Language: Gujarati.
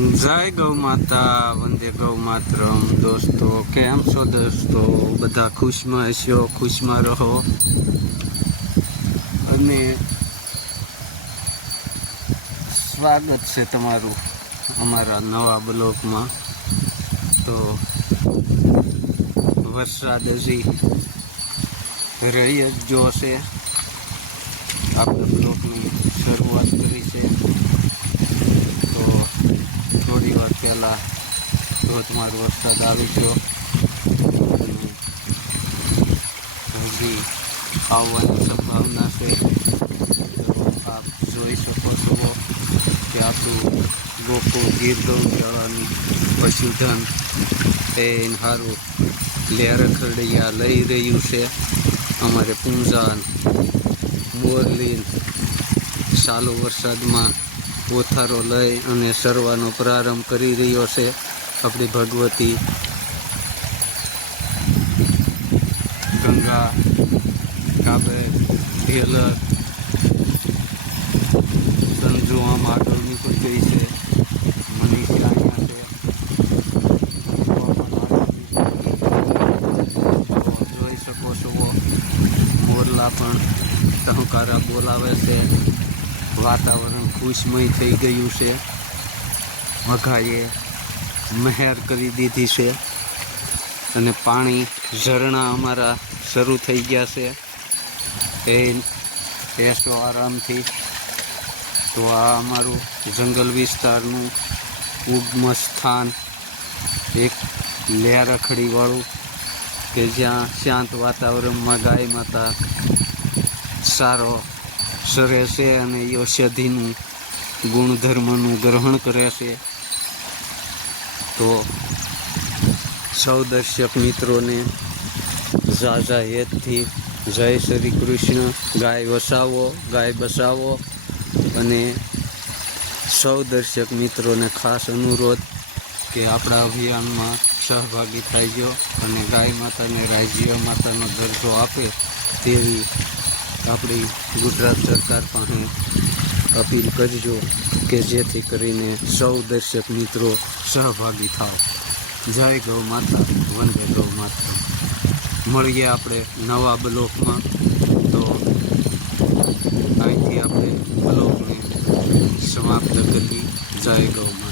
જય ગૌ માતા, વંદે ગૌ માતરમ. દોસ્તો, કેમ છો દોસ્તો? બધા ખુશમાં હશો, ખુશમાં રહો. અને સ્વાગત છે તમારું અમારા નવા બ્લોકમાં તો વરસાદ હજી રહી જ જોશે આપણે બ્લોકની શરૂઆત કરી છે. પહેલાં ધોધમાર વરસાદ આવી ગયો. હજી આવવાની સંભાવના છે. આપ જોઈ શકો છો કે આપણું લોકો ગીર ગૌશાળાનું પશુધન એ સારું લહેર ખરડિયા લઈ રહ્યું છે. અમારે પૂંજાન, બોરલીન ચાલુ વરસાદમાં ઓથારો લઈ અને સરવાનો પ્રારંભ કરી રહ્યો છે આપણી ભગવતી. ગંગા, કાબે ઢેલર સંજુ આમ આગળ નીકળી ગઈ છે. મનીષા અહીંયા જોઈ શકો છો. મોરલા પણ ટહુકારા બોલાવે છે. વાતાવરણ ખુશમય થઈ ગયું છે. વઘાએ મહેર કરી દીધી છે. અને પાણી ઝરણા અમારા શરૂ થઈ ગયા છે. એ બેસો આરામથી. તો આ અમારું જંગલ વિસ્તારનું ઉગ્મ સ્થાન એક લેરખડીવાળું કે જ્યાં શાંત વાતાવરણમાં ગાય માતા સારો સરે છે અને એ ઔષધિનું ગુણધર્મનું ગ્રહણ કરે છે તો સૌ દર્શક મિત્રોને ઝાઝા હેતથી જય શ્રી કૃષ્ણ. ગાય વસાવો, ગાય બસાવો. અને સૌ દર્શક મિત્રોને ખાસ અનુરોધ કે આપણા અભિયાનમાં સહભાગી થજો અને ગાય માતાને રાજ્ય માતાનો દરજ્જો આપે તેવી આપણી ગુજરાત સરકાર પાસે અપીલ કરજો કે જેથી કરીને સૌ દર્શક મિત્રો સહભાગી થાવ. જય ગૌ માતા, વંદે ગૌ માતા. મળીએ આપણે નવા બ્લોકમાં. તો અહીંથી આપણે બ્લોકને સમાપ્ત કરી જય ગૌ માતા.